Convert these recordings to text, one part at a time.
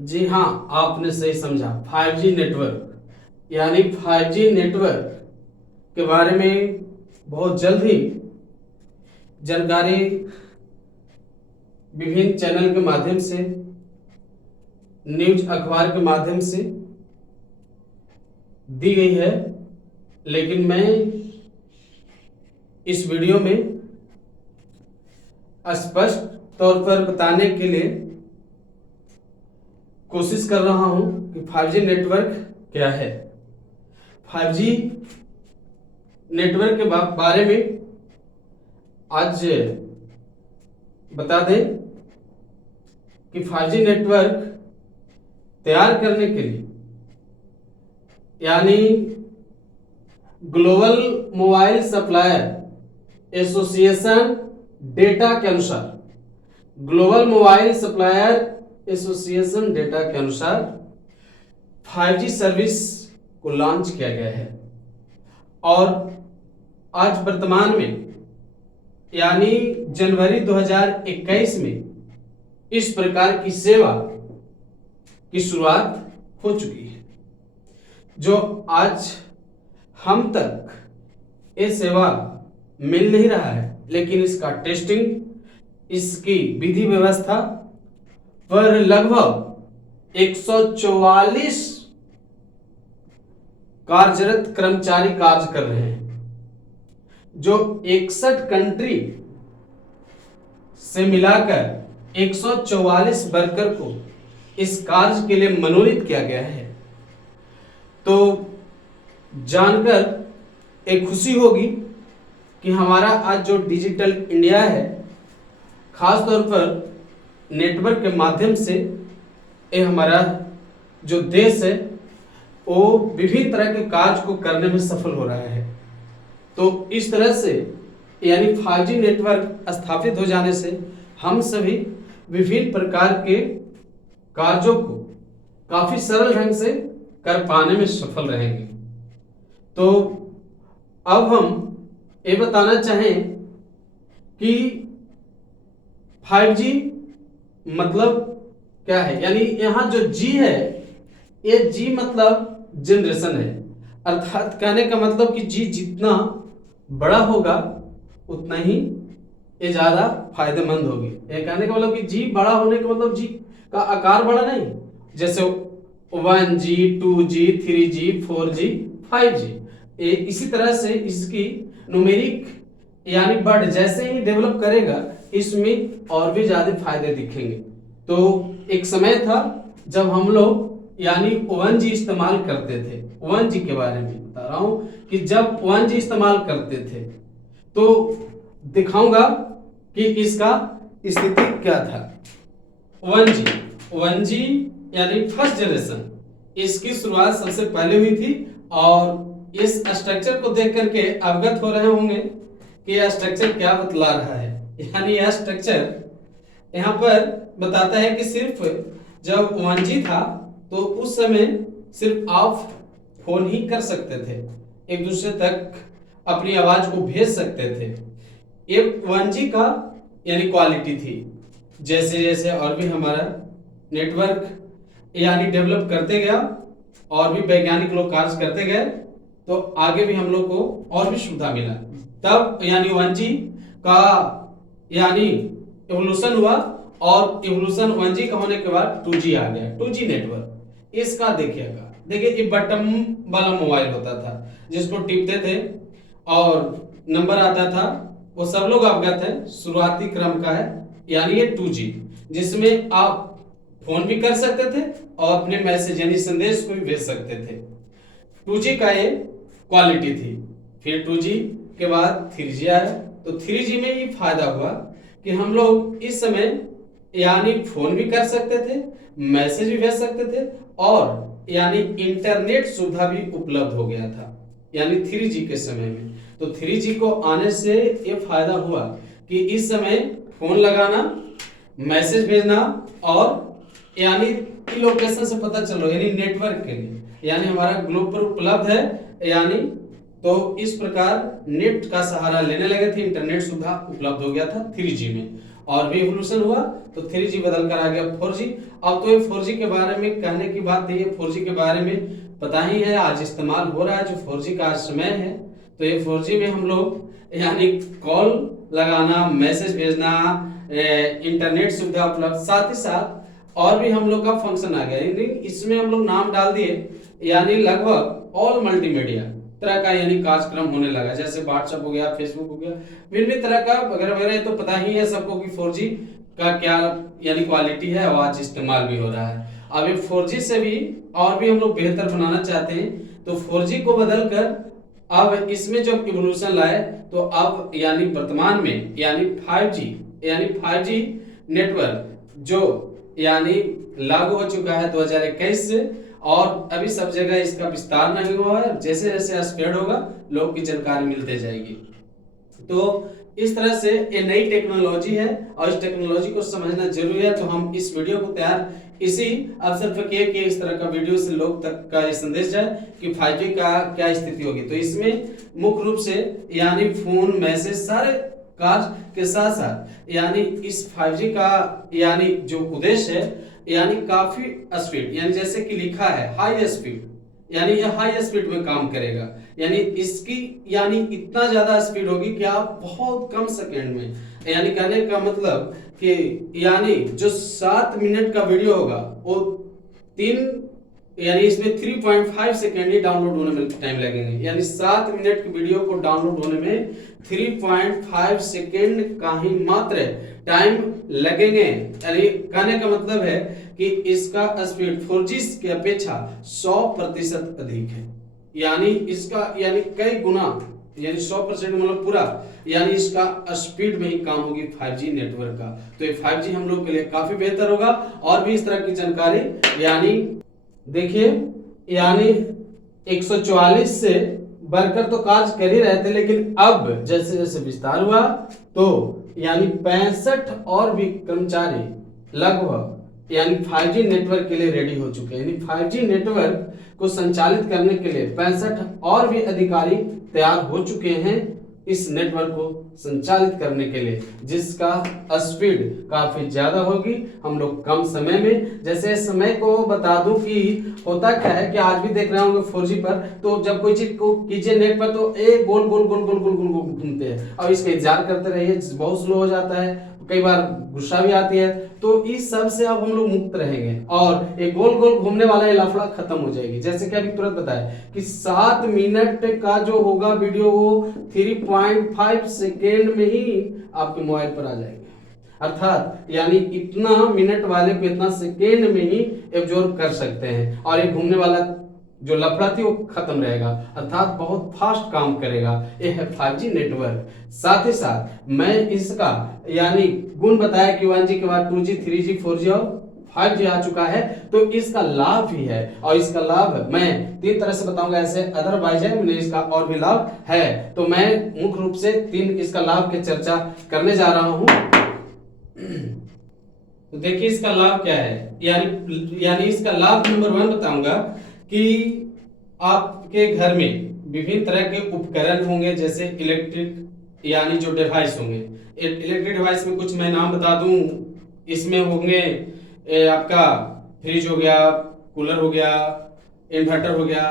जी हाँ, आपने सही समझा। 5G नेटवर्क यानी 5G नेटवर्क के बारे में बहुत जल्द ही जानकारी विभिन्न चैनल के माध्यम से, न्यूज अखबार के माध्यम से दी गई है, लेकिन मैं इस वीडियो में स्पष्ट तौर पर बताने के लिए कोशिश कर रहा हूं कि 5G नेटवर्क क्या है। 5G नेटवर्क के बारे में आज बता दें कि 5G नेटवर्क तैयार करने के लिए यानी global mobile supplier association data के अनुसार, global mobile supplier association data के अनुसार 5G सर्विस को लॉन्च किया गया है और आज वर्तमान में यानी जनवरी 2021 में इस प्रकार की सेवा की शुरुआत हो चुकी है। जो आज हम तक ये सेवा मिल नहीं रहा है, लेकिन इसका टेस्टिंग, इसकी विधि व्यवस्था पर लगभग 144 कार्यरत कर्मचारी कार्य कर रहे हैं, जो 61 कंट्री से मिलाकर 144 वर्कर को इस कार्य के लिए मनोनीत किया गया है। तो जानकर एक खुशी होगी कि हमारा आज जो डिजिटल इंडिया है, खास तौर पर नेटवर्क के माध्यम से ये हमारा जो देश है वो विभिन्न तरह के कार्य को करने में सफल हो रहा है। तो इस तरह से यानी 5G नेटवर्क स्थापित हो जाने से हम सभी विभिन्न प्रकार के कार्यों को काफी सरल ढंग से कर पाने में सफल रहेंगे। तो अब हम ये बताना चाहें कि 5G मतलब क्या है। यानी यहाँ जो G है, ये G मतलब जनरेशन है, अर्थात कहने का मतलब कि G जितना बड़ा होगा उतना ही ये ज्यादा फायदेमंद होगी। ये कहने का मतलब कि G बड़ा होने का मतलब G का आकार बड़ा नहीं, जैसे 1G 2G 3G 4G 5G, इसी तरह से इसकी न्यूमेरिक यानी बढ़ जैसे ही डेवलप करेगा इसमें और भी ज्यादा फायदे दिखेंगे। तो एक समय था जब हम लोग यानी 1G इस्तेमाल करते थे। 1G के बारे में बता रहा हूं कि जब 1G इस्तेमाल करते थे तो दिखाऊंगा कि इसका स्थिति क्या था। 1G यानी फर्स्ट जनरेशन, इसकी शुरुआत सबसे पहले हुई थी और इस स्ट्रक्चर को देख करके अवगत हो रहे होंगे कि यह स्ट्रक्चर क्या बतला रहा है। यानी यह स्ट्रक्चर यहाँ पर बताता है कि सिर्फ जब 1G था तो उस समय सिर्फ आप फोन ही कर सकते थे, एक दूसरे तक अपनी आवाज को भेज सकते थे। ये 1G का यानी क्वालिटी थी। जैसे जैसे और भी हमारा नेटवर्क यानी डेवलप करते गया और भी वैज्ञानिक लोग कार्य करते गए तो आगे भी हम लोग को और भी सुविधा मिला। तब यानी 1G का यानी एवोल्यूशन हुआ और एवोल्यूशन 1G का होने के बाद 2G आ गया, 2G नेटवर्क। इसका देखिएगा, देखिए ये बटन वाला मोबाइल होता था जिसको टिपते थे और नंबर आता था, वो सब लोग अवगत है, शुरुआती क्रम का है। यानी ये 2G जिसमें आप फोन भी कर सकते थे और अपने मैसेज यानी संदेश को भी भेज सकते थे। 2G का ये क्वालिटी थी। फिर 2G के बाद 3G आया। तो 3G में ये फायदा हुआ कि हम लोग इस समय यानी फोन भी कर सकते थे, मैसेज भी भेज सकते थे और यानी इंटरनेट सुविधा भी उपलब्ध हो गया था यानी 3G के समय में। तो 3G को आने से ये फायदा हुआ कि इस समय फोन लगाना, मैसेज भेजना और यानी लोकेशन से पता चल रहा है, यानी नेटवर्क के लिए यानी हमारा ग्लोब पर उपलब्ध है। यानी तो इस प्रकार नेट का सहारा लेने लगे थे, इंटरनेट सुविधा उपलब्ध हो गया था 3G में। और भी इवोल्यूशन हुआ तो 3G बदल कर आ गया 4G। अब तो ये 4G के बारे में कहने की बात नहीं है, 4G के बारे में पता ही है, आज इस्तेमाल हो रहा है जो 4G का समय है। तो ये 4G में हम लोग यानी कॉल लगाना, मैसेज भेजना, इंटरनेट सुविधा उपलब्ध, साथ ही साथ और भी हम लोग का फंक्शन आ गया। इसमें हम लोग नाम डाल दिए यानी लगभग ऑल मल्टीमीडिया तरह का यानी कार्यक्रम होने लगा, जैसे व्हाट्सएप हो गया, फेसबुक हो गया, विभिन्न तरह का वगैरह वगैरह। तो पता ही है सबको कि 4G का क्या यानी क्वालिटी है और आज इस्तेमाल भी हो रहा है। अब ये 4G से भी और भी हम लोग बेहतर बनाना चाहते हैं, तो 4G को बदल कर अब इसमें जब इवोल्यूशन लाए तो अब यानी वर्तमान में यानी 5G नेटवर्क जो यानी लागू हो चुका है 2021 से, और अभी सब जगह इसका विस्तार नहीं हुआ है। जैसे जैसे स्प्रेड होगा लोग की जानकारी मिलते जाएगी। तो इस तरह से ये नई टेक्नोलॉजी है और इस टेक्नोलॉजी को समझना जरूरी है। तो हम इस वीडियो को तैयार इसी अवसर पर किए कि इस तरह का वीडियो से लोग तक का ये संदेश जाए कि 5G का क्या स्थिति होगी। तो इसमें मुख्य रूप से यानी फोन, मैसेज, सारे कार्य के साथ साथ यानी इस 5G का यानी जो उद्देश्य है यानी काफी स्पीड, यानी जैसे कि लिखा है हाई स्पीड, यानी यह हाई स्पीड में काम करेगा। यानी इसकी यानी इतना ज्यादा स्पीड होगी कि आप बहुत कम सेकंड में, यानी कहने का मतलब कि यानी जो 7 मिनट का वीडियो होगा वो 3 यानी इसमें 3.5 सेकेंड ही डाउनलोड होने में टाइम लगेंगे। यानी 7 मिनट की वीडियो को डाउनलोड होने में 3.5 सेकेंड का ही मात्र टाइम लगेंगे। यानी कहने का मतलब है कि इसका स्पीड 4G की अपेक्षा 100% अधिक है। यानी इसका यानी कई गुना, यानी 100% मतलब पूरा, यानी इसका स्पीड में ही काम होगी 5G नेटवर्क का। तो ये 5G हम लोग के लिए काफी बेहतर होगा। और भी इस तरह की जानकारी यानी देखिए, यानी 144 से बढ़कर तो कार्य कर ही रहे थे, लेकिन अब जैसे जैसे विस्तार हुआ तो यानी 65 और भी कर्मचारी लगभग यानी 5G नेटवर्क के लिए रेडी हो चुके हैं। यानी 5G नेटवर्क को संचालित करने के लिए 65 और भी अधिकारी तैयार हो चुके हैं इस नेटवर्क को संचालित करने के लिए, जिसका स्पीड काफी ज्यादा होगी। हम लोग कम समय में, जैसे समय को बता दूं कि होता क्या है कि आज भी देख रहे होंगे 4G पर, तो जब कोई चीज को कीजिए नेट पर तो एक गोल गोल गोल गोल गोल गोल गोल घूमते हैं और इसका इंतजार करते रहिए, बहुत स्लो हो जाता है, कई बार गुस्सा भी आती है। तो इस सब से अब हम लोग मुक्त रहेंगे और एक गोल गोल घूमने वाला ये लफड़ा खत्म हो जाएगी। जैसे कि अभी तुरंत बताया कि 7 मिनट का जो होगा वीडियो वो 3.5 सेकेंड में ही आपके मोबाइल पर आ जाएगा। अर्थात यानी इतना मिनट वाले को इतना सेकेंड में ही एब्जॉर्ब कर सकते हैं और ये घूमने वाला जो लफड़ा थी वो खत्म रहेगा, अर्थात बहुत फास्ट काम करेगा। ये है 5G नेटवर्क। साथ ही साथ मैं इसका यानी गुण बताया कि 1G के बाद 2G, 3G, 4G और 5G आ चुका है, तो इसका लाभ भी है। और इसका लाभ मैं 3 तरह से बताऊंगा, ऐसे अदरवाइज है मैंने इसका और भी लाभ है, तो मैं मुख्य रूप से 3 इसका लाभ की चर्चा करने जा रहा हूं। तो देखिए इसका लाभ क्या है, यानी इसका लाभ नंबर 1 बताऊंगा कि आपके घर में विभिन्न तरह के उपकरण होंगे, जैसे इलेक्ट्रिक यानी जो डिवाइस होंगे। इलेक्ट्रिक डिवाइस में कुछ मैं नाम बता दूं, इसमें होंगे आपका फ्रिज हो गया, कूलर हो गया, इन्वर्टर हो गया,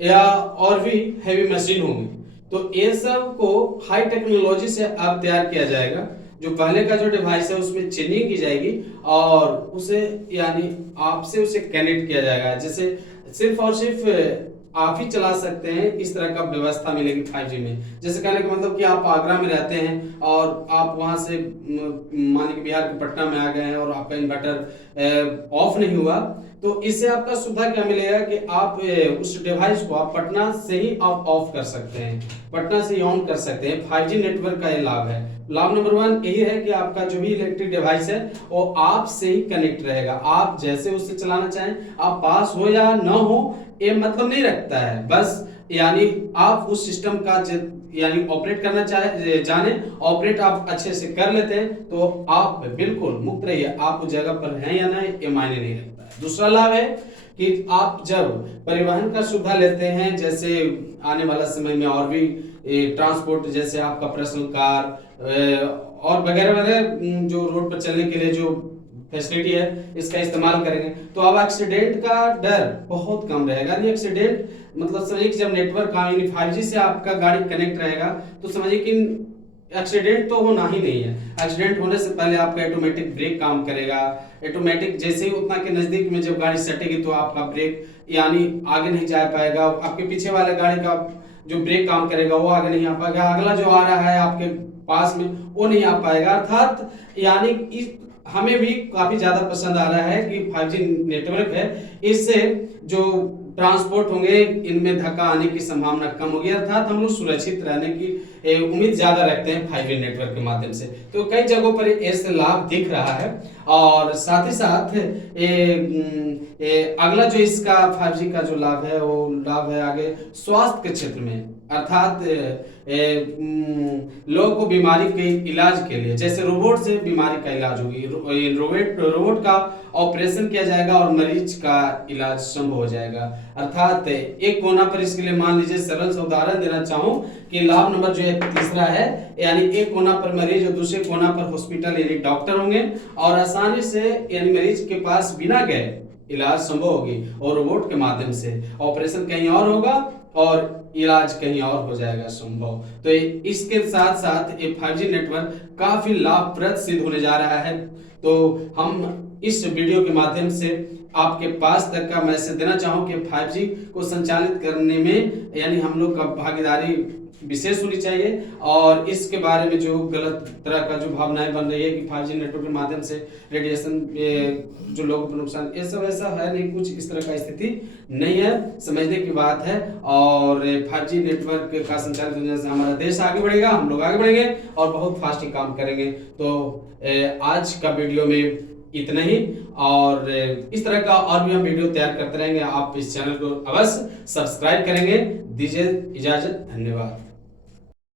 या और भी हैवी मशीन होंगे। तो ये सब को हाई टेक्नोलॉजी से अब तैयार किया जाएगा। जो पहले का जो डिवाइस है उसमें चेंजिंग की जाएगी और उसे यानी आपसे उसे कनेक्ट किया जाएगा, जैसे सिर्फ और सिर्फ आप ही चला सकते हैं, इस तरह का व्यवस्था मिलेगी 5G में। जैसे कहने का मतलब कि आप आगरा में रहते हैं और आप वहां से मान लीजिए बिहार के पटना में आ गए हैं और आपका इन्वर्टर ऑफ नहीं हुआ, तो इससे आपका सुविधा क्या मिलेगा कि आप उस डिवाइस को आप पटना से ही आप ऑफ कर सकते हैं, पटना से ही ऑन कर सकते हैं। 5G नेटवर्क का ये लाभ है। लाभ नंबर 1 यही है कि आपका जो भी इलेक्ट्रिक डिवाइस है वो आप से ही कनेक्ट रहेगा, आप जैसे उससे चलाना चाहें, आप पास हो या ना हो ये मतलब नहीं रखता है, बस यानी आप उस सिस्टम का यानी ऑपरेट करना जाने, ऑपरेट आप अच्छे से कर लेते हैं तो आप बिल्कुल मुक्त रहिए, आप उस जगह पर हैं या नहीं ये मायने नहीं रखता है। दूसरा लाभ है कि आप जब परिवहन का सुविधा लेते हैं, जैसे आने वाला समय में और भी ट्रांसपोर्ट, जैसे आपका पर्सनल कार और वगैरह वगैरह जो रोड पर चलने के लिए जो फैसिलिटी है इसका इस्तेमाल करेंगे, तो अब एक्सीडेंट का डर बहुत कम रहेगा। यानी एक्सीडेंट मतलब समझिए कि जब नेटवर्क यानी 5G से आपका गाड़ी कनेक्ट रहेगा तो समझिए कि एक्सीडेंट तो होना ही नहीं है। एक्सीडेंट होने से पहले आपका ऑटोमेटिक ब्रेक काम करेगा। ऑटोमेटिक जैसे ही उतना के नजदीक में जब गाड़ी सटेगी तो आपका ब्रेक यानी आगे नहीं जा पाएगा, आपके पीछे वाले गाड़ी का जो ब्रेक काम करेगा वो आगे नहीं आ पाएगा, अगला जो आ रहा है आपके पास में वो नहीं आ पाएगा। अर्थात यानी इस हमें भी काफी ज्यादा पसंद आ रहा है कि 5G नेटवर्क है, इससे जो ट्रांसपोर्ट होंगे इनमें धक्का आने की संभावना कम होगी, अर्थात हम लोग सुरक्षित रहने की उम्मीद ज्यादा रखते हैं 5G नेटवर्क के माध्यम से। तो कई जगहों पर ऐसे लाभ दिख रहा है। और साथ ही साथ अगला जो इसका 5G का जो लाभ है वो लाभ है आगे स्वास्थ्य के क्षेत्र में, अर्थात लोगों को बीमारी के इलाज के लिए, जैसे रोबोट से बीमारी का इलाज होगी, रोबोट का ऑपरेशन किया जाएगा और मरीज का इलाज संभव हो जाएगा। अर्थात एक कोना पर, इसके लिए मान लीजिए सरल सा उदाहरण देना चाहूं कि लाभ नंबर जो है तीसरा है, यानी एक कोना पर मरीज और दूसरे कोना पर हॉस्पिटल यानी डॉक्टर होंगे और आसानी से यानी मरीज के पास बिना गए इलाज संभव होगी और रोबोट के माध्यम से ऑपरेशन कहीं और होगा और इलाज कहीं और हो जाएगा संभव। तो इसके साथ साथ ये 5G नेटवर्क काफी लाभप्रद सिद्ध होने जा रहा है। तो हम इस वीडियो के माध्यम से आपके पास तक का मैसेज देना चाहूँ कि 5G को संचालित करने में यानी हम लोग का भागीदारी विशेष होनी चाहिए और इसके बारे में जो गलत तरह का जो भावनाएं बन रही है कि 5G नेटवर्क के माध्यम से रेडिएशन जो लोगों को नुकसान, ये सब ऐसा है नहीं, कुछ इस तरह का स्थिति नहीं है, समझने की बात है। और 5G नेटवर्क का संचालित होने से हमारा देश आगे बढ़ेगा, हम लोग आगे बढ़ेंगे और बहुत फास्ट काम करेंगे। तो आज का वीडियो में इतना ही, और इस तरह का और भी हम वीडियो तैयार करते रहेंगे। आप इस चैनल को अवश्य सब्सक्राइब करेंगे। दीजिए इजाजत, धन्यवाद।